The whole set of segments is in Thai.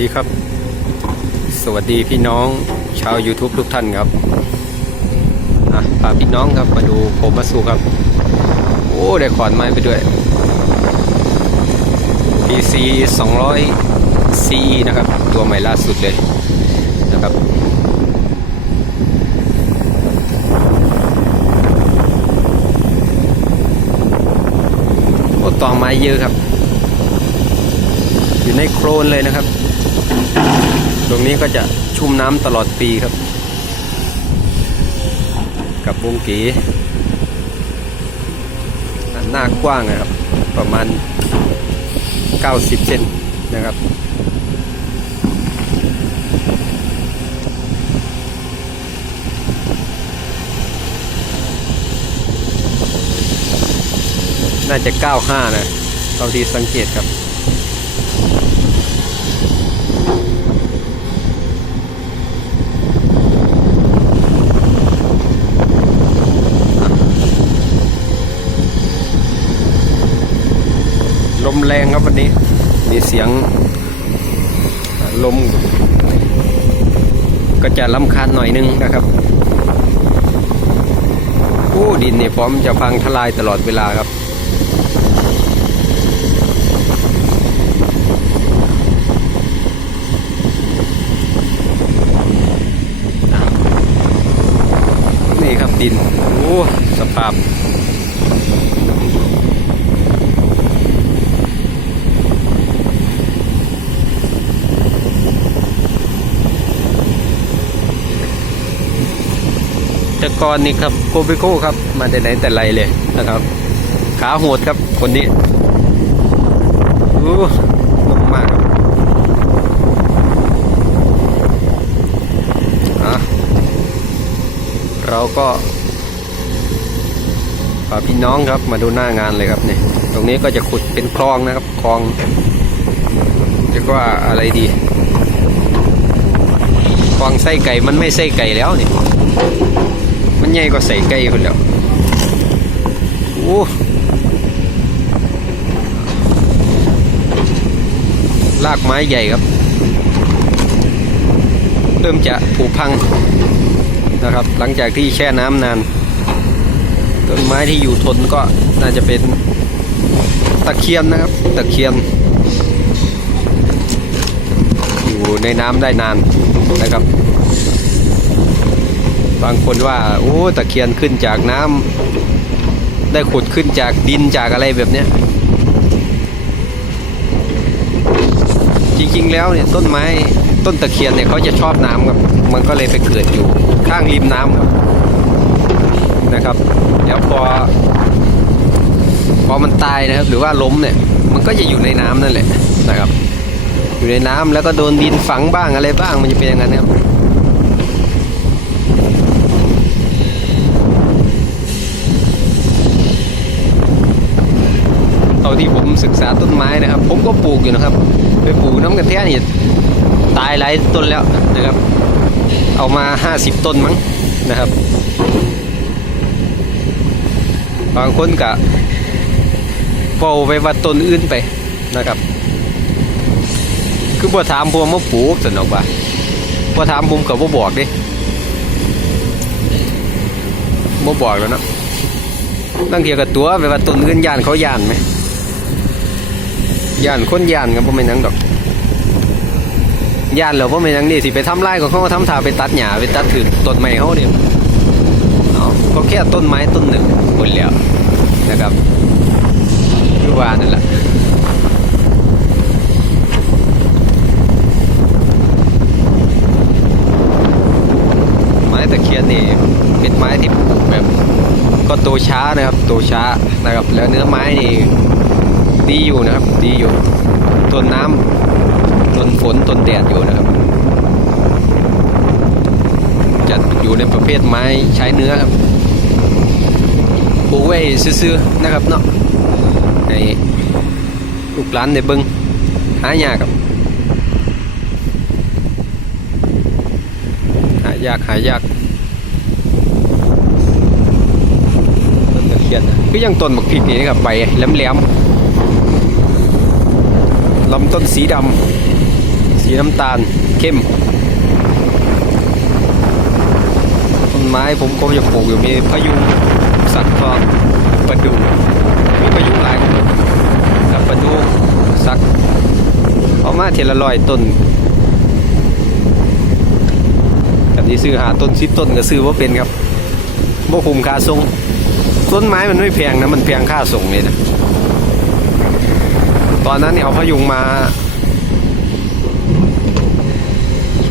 ดีครับ สวัสดีพี่น้องชาว YouTube ทุกท่านครับอะพาพี่น้องครับมาดูผมมาสู่ครับ โอ้ได้ขอนไม้ไปด้วย PC 200 CE นะครับ ตัวใหม่ล่าสุดเลยนะครับโอ้ตองไม้เยอะครับ อยู่ในโครนเลยนะครับ ตรงนี้ก็จะชุ่มน้ำตลอดปีครับ กับวงกีหน้ากว้างนะครับ ประมาณ 90 เซนนะครับน่าจะ 95 นะเท่าที่สังเกตครับ มแรงครับวันนี้ มีเสียงลม ก็จะลำคาญหน่อยนึงนะครับโอ้ดินเนี่ยพร้อมจะพังทลายตลอดเวลาครับนี่ครับดิน โอ้ สภาพ ก่อนนี่ครับโกบิโก้ครับ มาแต่ไหนแต่ไรเลยนะครับ ขาโหดครับคนนี้โอ้นุ่มมากครับอะเราก็พาพี่น้องครับมาดูหน้างานเลยครับเนี่ยตรงนี้ก็จะขุดเป็นคลองนะครับคลองเรียกว่าอะไรดีคลองไส้ไก่มันไม่ไส้ไก่แล้วเนี่มัน ใหญ่กว่าใส่ไก่คนแล้วโอ้ลากไม้ใหญ่ครับ เริ่มจะผุพังนะครับ หลังจากที่แช่น้ำนาน ต้นไม้ที่อยู่ทนก็น่าจะเป็นตะเคียนนะครับ ตะเคียน อยู่ในน้ำได้นานนะครับ บางคนว่าโอ้ตะเคียนขึ้นจากน้ำได้ขุดขึ้นจากดินจากอะไรแบบเนี้ยจริงๆแล้วเนี่ยต้นไม้ต้นตะเคียนเนี่ยเขาจะชอบน้ำครับมันก็เลยไปเกิดอยู่ข้างริมน้ำครับนะครับแล้วพอพอมันตายนะครับ หรือว่าล้มเนี่ย มันก็จะอยู่ในน้ำนั่นแหละนะครับ อยู่ในน้ำแล้วก็โดนดินฝังบ้างอะไรบ้างมันจะเป็นอย่างนั้นครับ ที่ผมศึกษาต้นไม้นะครับ ผมก็ปลูกอยู่นะครับ ไปปลูกน้ำกระเทียนี่ตายหลายต้นแล้วนะครับ เอามาห้าสิบต้นมั้งนะครับ บางคนกะเป่าไปว่าต้นอื่นไปนะครับ คือบ่ถามผมมาปลูกสนอกว่าบ่ถามผมกับบ่บอกดิบ่บอกแล้วเนาะตั้งเทียกับตัวไปว่าต้นอื่นยานเขายานไหม ย่านคนย่านกันพ่ไม่นหยังดอกย่านเหรอพ่ไม่นหยังนี่สิไปทำไร่ของเขาก็ทำทาไปตัดหญ้าไปตัดถือต้นไม้เขาเนี่ยเอาก็แค่ต้นไม้ต้นหนึ่งหมดแล้วนะครับคือว่านั่นแหละไม้ตะเคียนนี่เป็นไม้ที่ปลูกแบบ ก็โตช้านะครับโตช้านะครับ แล้วเนื้อไม้นี่ ดีอยู่นะครับ ดีอยู่ทนน้ำทนฝนทนแดดอยู่นะครับจะอยู่ในประเภทไม้ใช้เนื้อครับปลูกไว้ซื่อๆนะครับเนาะในลูกหลานในบิงหายากครับหายากหายากต้นตะเคียนนะคือยังต้นบักพริกนี่นะครับใบแหลมๆ ลำต้นสีดำสีน้ำตาลเข้ม ต้นไม้ผมก็จะปลูกอยู่มีพะยุงสักทองประดูมีพะยุงหลายกับประดูสักเอามาเทละร้อยต้นกันที่ซื้อหาต้นซิต้นก็ซื้อว่าเป็นครับบ่คุมค่าส่งต้นไม้มันไม่แพงนะมันแพงค่าส่งเลยนะ อนนั้นเนี่ยเอาพยุงมา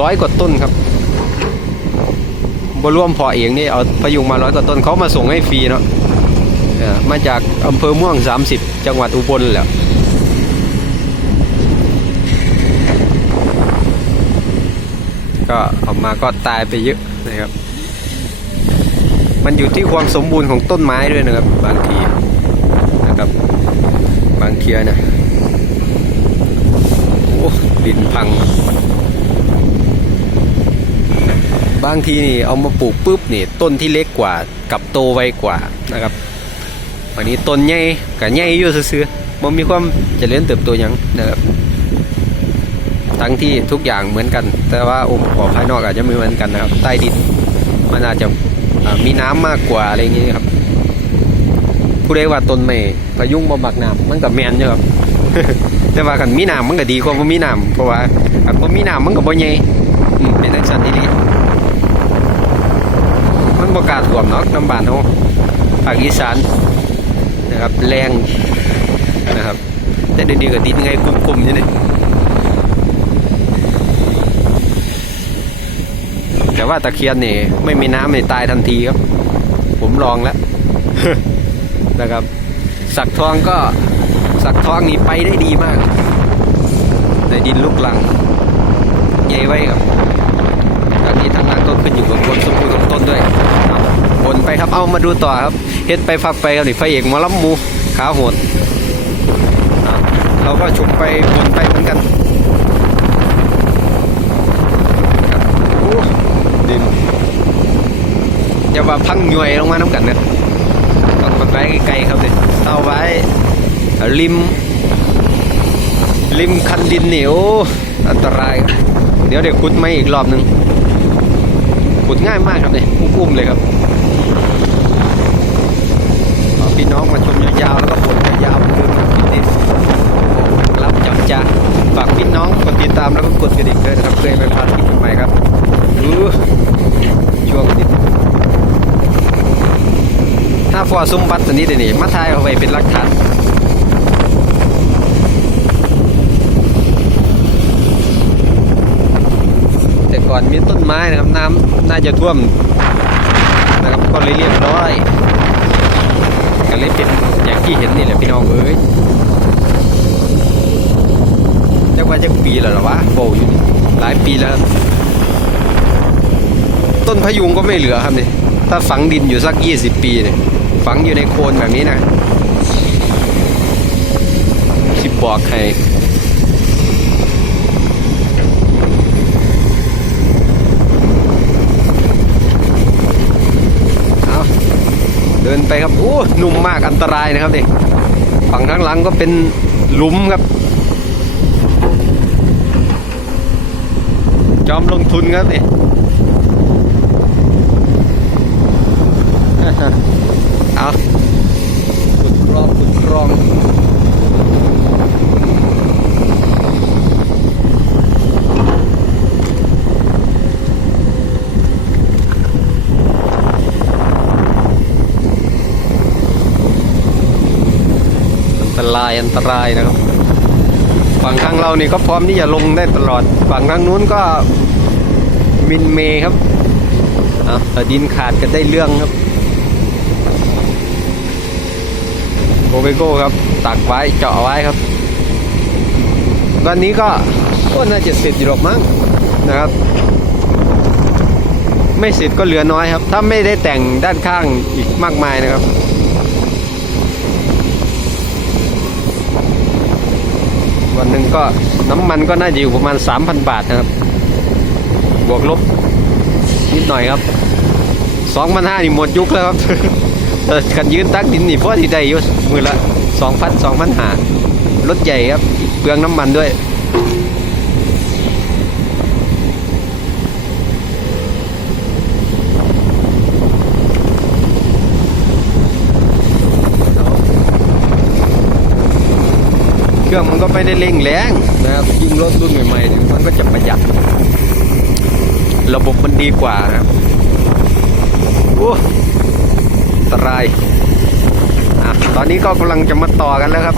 ร้อยกว่าต้นครับบร่วมพอเองนี่เอาพยุงมาร้อยกว่าต้นเขามาส่งให้ฟรีเนาะมาจากอำเภอม่วง 30 จังหวัดอุบลแหละก็ออกมาก็ตายไปเยอะนะครับ มันอยู่ที่ความสมบูรณ์ของต้นไม้ด้วยนะครับ บางทีนะครับ บางเทียนะ ดินพัง บางทีนี่เอามาปลูกปุ๊บนี่ต้นที่เล็กกว่ากับโตไวกว่านะครับวันนี้ต้นใหญ่กับใหญ่อยู่ซื่อๆมันมีความเจริญเติบโตยังนะครับทั้งที่ทุกอย่างเหมือนกัน แต่ว่าองค์ประกอบภายนอกอาจจะไม่เหมือนกันนะครับ ใต้ดินมันอาจจะมีน้ำมากกว่าอะไรอย่างนี้ครับ ผู้ใดว่าต้นไม้พยุงบ่มักน้ำมันกับแมนอยู่ครับ แต่ว่ากันมีน้ำมันก็ดีกว่าบ่มีน้ำเพราะว่าคันบ่มีน้ำมันก็บ่ใหญ่เป็นทังสันดีๆมันประกล้าศท่วมเนาะน้ำบานเขาภาคอีสานนะครับแรงนะครับ แต่เดี๋ยวนี้ก็ดินไงกลุ่มๆอยู่นี่แต่ว่าตะเคียนนี่ไม่มีน้ำนี่ตายทันทีครับ ผมลองแล้วนะครับ สักทองก็ สักท้องนี่ไปได้ดีมากในดินลูกลังใหญ่ไว้ครับตอนนี้ทางนั้นก็ขึ้นอยู่กับความสมบูรณ์ของต้นด้วยบนไปครับเอามาดูต่อครับเฮ็ดไปพักไปครับนี่ไฟเอกมอลำมูขาโหดเราก็ฉุกไปบนไปเหมือนกันดินอย่าว่าพังย่วยลงมาน้ำกันเนะต้องไว้ไกลๆครับเนี่ยเอาไว้ ริม ริมคันดินเหนียวอันตราย เดี๋ยวเดี๋ยวขุดไม่อีกรอบหนึ่งขุดง่ายมากครับเนี่ยอุ้มๆเลยครับพี่น้องมาชมยาวๆแล้วก็บ่นยาวๆเหมือนเดิมครับนี่รับจับจ้าฝากพี่น้องกดติดตามแล้วก็กดกระดิ่งด้วยนะครับเพื่อไม่พลาดคลิปใหม่ครับดูช่วงนี้ถ้าฟอร์ซุ้มบัตตัวนี้เดี๋ยวนี้มาทายเอาไว้เป็นหลักฐาน ก่อนมีต้นไม้นะครับน้ำน่าจะท่วมนะครับก็เลยเรียบร้อยก็เลยเป็นอย่างที่เห็นนี่แหละพี่น้องเอ้ยจักว่าจักปีแล้วหรอวะโบอยู่นี่หลายปีแล้ว ต้นพะยุงก็ไม่เหลือครับนี่ถ้าฝังดินอยู่สัก 20 ปีเนี่ยฝังอยู่ในโคลนแบบนี้นะคิดบอกใคร เอาเดินไปครับโอ้ห นุ่มมากอันตรายนะครับนี่ฝั่งข้างหลังก็เป็นหลุมครับ จอมลงทุนครับนี่ เอาขุดคลองขุดคลองอัน ตรายอันตรายนะครับ ฝั่งข้างเรานี่ก็พร้อมที่จะลงได้ตลอด ฝั่งทางนู้นก็มินเมย์ครับอะดินขาดกันได้เรื่องครับโกเบโก้ครับตักไว้เจาะไว้ครับวันนี้ก็ก็น่าจะเสร็จอยู่หรอกมั้งนะครับ ไม่เสร็จก็เหลือน้อยครับ ถ้าไม่ได้แต่งด้านข้างอีกมากมายนะครับ วันหนึ่งก็น้ำมันก็น่าจะอยู่ประมาณ 3,000 บาทนะครับ บวกลบนิดหน่อยครับ2,500นี่หมดยุคแล้วครับเออกันยืนตักดินนี่พอที่ได้อยู่มือละสองพันสองพันหารถใหญ่ครับเปลืองน้ำมันด้วย เครื่องมันก็ไม่ได้เร่งแรงนะครับยิ่งรถรุ่นใหม่ๆมันก็จะประหยัด ระบบมันดีกว่านะครับโอ้อันตรายอะตอนนี้ก็กำลังจะมาต่อกันแล้วครับ